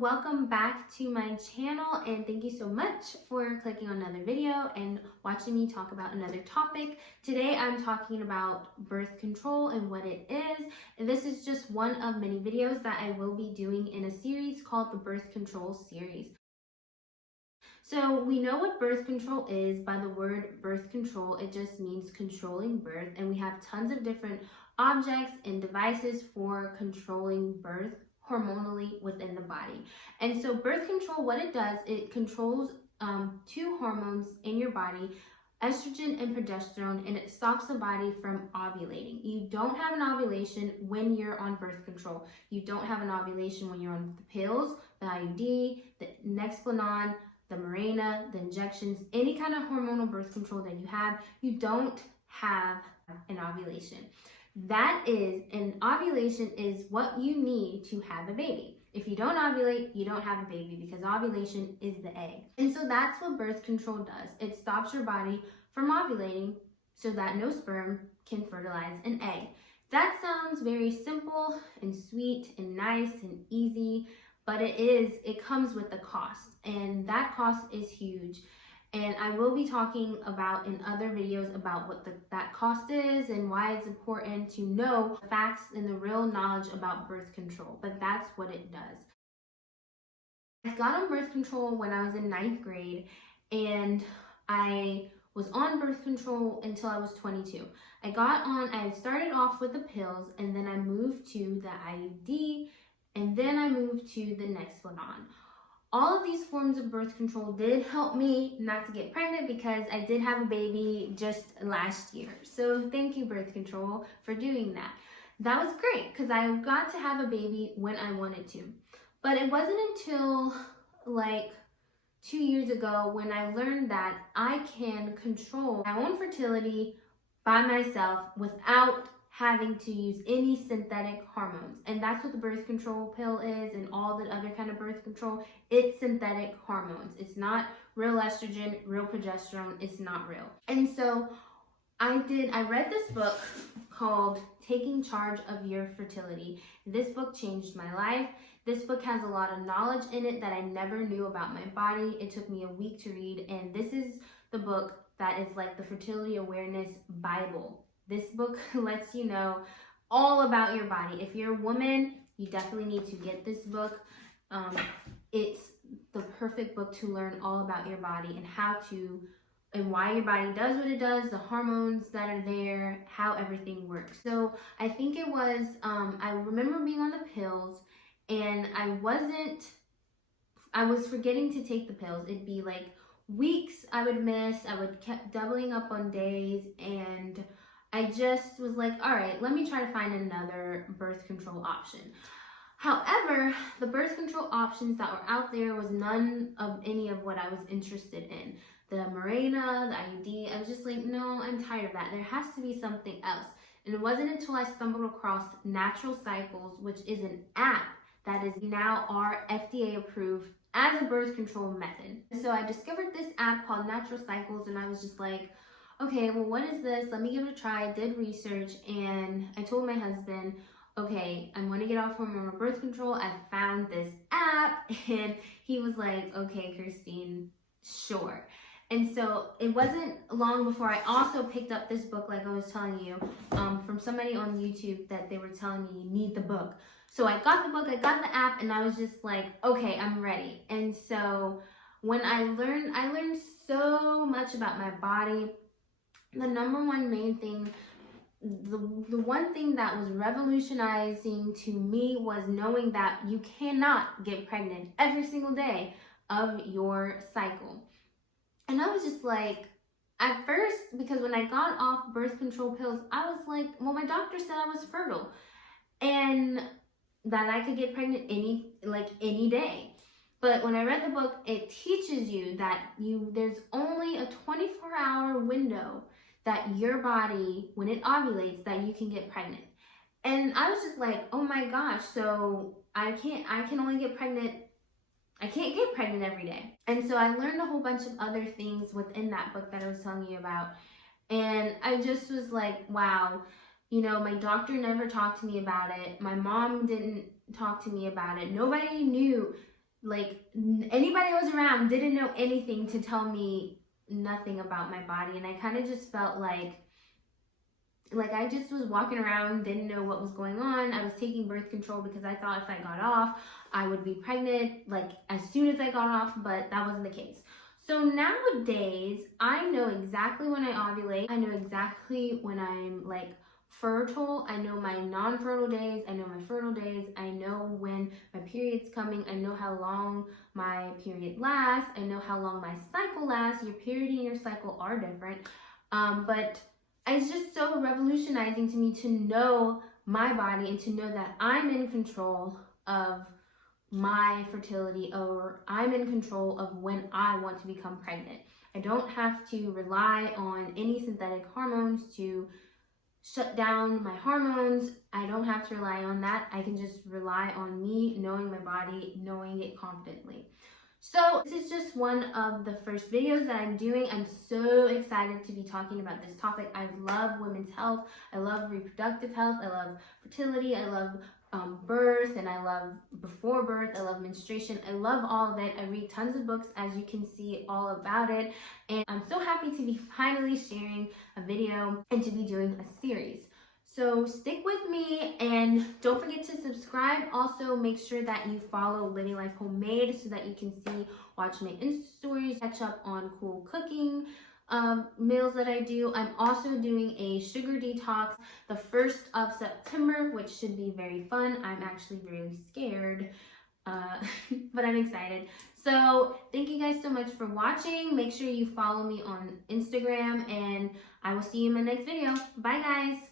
welcome back to my channel, and thank you so much for clicking on another video and watching me talk about another topic. Today I'm talking about birth control and what it is, and this is just one of many videos that I will be doing in a series called the birth control series. So we know what birth control is by the word birth control. It just means controlling birth, and we have tons of different objects and devices for controlling birth hormonally within the body. And so birth control, what it does, it controls two hormones in your body, estrogen and progesterone, and it stops the body from ovulating. You don't have an ovulation when you're on birth control. You don't have an ovulation when you're on the pills, the IUD, the Nexplanon, the Mirena, the injections, any kind of hormonal birth control that you don't have an ovulation. An ovulation is what you need to have a baby. If you don't ovulate, you don't have a baby, because ovulation is the egg. And so that's what birth control does. It stops your body from ovulating so that no sperm can fertilize an egg. That sounds very simple and sweet and nice and easy, but it comes with a cost, and that cost is huge. And I will be talking about in other videos about what that cost is and why it's important to know the facts and the real knowledge about birth control, but that's what it does. I got on birth control when I was in 9th grade, and I was on birth control until I was 22. I started off with the pills, and then I moved to the IUD, and then I moved to the Nexplanon. All of these forms of birth control did help me not to get pregnant, because I did have a baby just last year. So thank you, birth control, for doing that. That was great, because I got to have a baby when I wanted to. But it wasn't until like 2 years ago when I learned that I can control my own fertility by myself without having to use any synthetic hormones. And that's what the birth control pill is, and all the other kind of birth control. It's synthetic hormones. It's not real estrogen, real progesterone. It's not real. And so I read this book called Taking Charge of Your Fertility. This book changed my life. This book has a lot of knowledge in it that I never knew about my body. It took me a week to read, and this is the book that is like the fertility awareness Bible. This book lets you know all about your body. If you're a woman, you definitely need to get this book. It's the perfect book to learn all about your body and why your body does what it does, the hormones that are there, how everything works. So I think it was, I remember being on the pills, and I was forgetting to take the pills. It'd be like weeks I would miss. I would keep doubling up on days, and I just was like, all right, let me try to find another birth control option. However, the birth control options that were out there was none of any of what I was interested in. The Mirena, the IUD, I was just like, no, I'm tired of that. There has to be something else. And it wasn't until I stumbled across Natural Cycles, which is an app that is now FDA approved as a birth control method. So I discovered this app called Natural Cycles, and I was just like, okay, well, what is this? Let me give it a try. I did research, and I told my husband, okay, I want to get off hormonal birth control. I found this app, and he was like, okay, Christine, sure. And so it wasn't long before I also picked up this book, like I was telling you, from somebody on YouTube, that they were telling me you need the book. So I got the book, I got the app, and I was just like, okay, I'm ready. And so when I learned so much about my body. The number one main thing, the one thing that was revolutionizing to me was knowing that you cannot get pregnant every single day of your cycle. And I was just like, at first, because when I got off birth control pills, I was like, well, my doctor said I was fertile and that I could get pregnant any day. But when I read the book, it teaches you that there's only a 24-hour window that your body, when it ovulates, that you can get pregnant. And I was just like, oh my gosh, so I can't get pregnant every day. And so I learned a whole bunch of other things within that book that I was telling you about. And I just was like, wow, my doctor never talked to me about it. My mom didn't talk to me about it. Nobody knew like anybody I was around didn't know anything to tell me nothing about my body, and I kind of just felt like I just was walking around, didn't know what was going on. I was taking birth control because I thought if I got off, I would be pregnant like as soon as I got off, but that wasn't the case. So nowadays, I know exactly when I ovulate. I know exactly when I'm like fertile. I know my non-fertile days. I know my fertile days. I know when my period's coming. I know how long my period lasts. I know how long my cycle lasts. Your period and your cycle are different. But it's just so revolutionizing to me to know my body and to know that I'm in control of my fertility, or I'm in control of when I want to become pregnant. I don't have to rely on any synthetic hormones to shut down my hormones. I don't have to rely on that. I can just rely on me knowing my body, knowing it confidently. So this is just one of the first videos that I'm doing. I'm so excited to be talking about this topic. I love women's health. I love reproductive health. I love fertility. I love birth, and I love before birth. I love menstruation. I love all of it. I read tons of books, as you can see, all about it. And I'm so happy to be finally sharing a video and to be doing a series. So stick with me and don't forget to subscribe. Also, make sure that you follow Living Life Homemade so that you can watch my Insta stories, catch up on cool cooking meals that I do. I'm also doing a sugar detox the 1st of September, which should be very fun. I'm actually really scared, but I'm excited. So thank you guys so much for watching. Make sure you follow me on Instagram, and I will see you in my next video. Bye guys.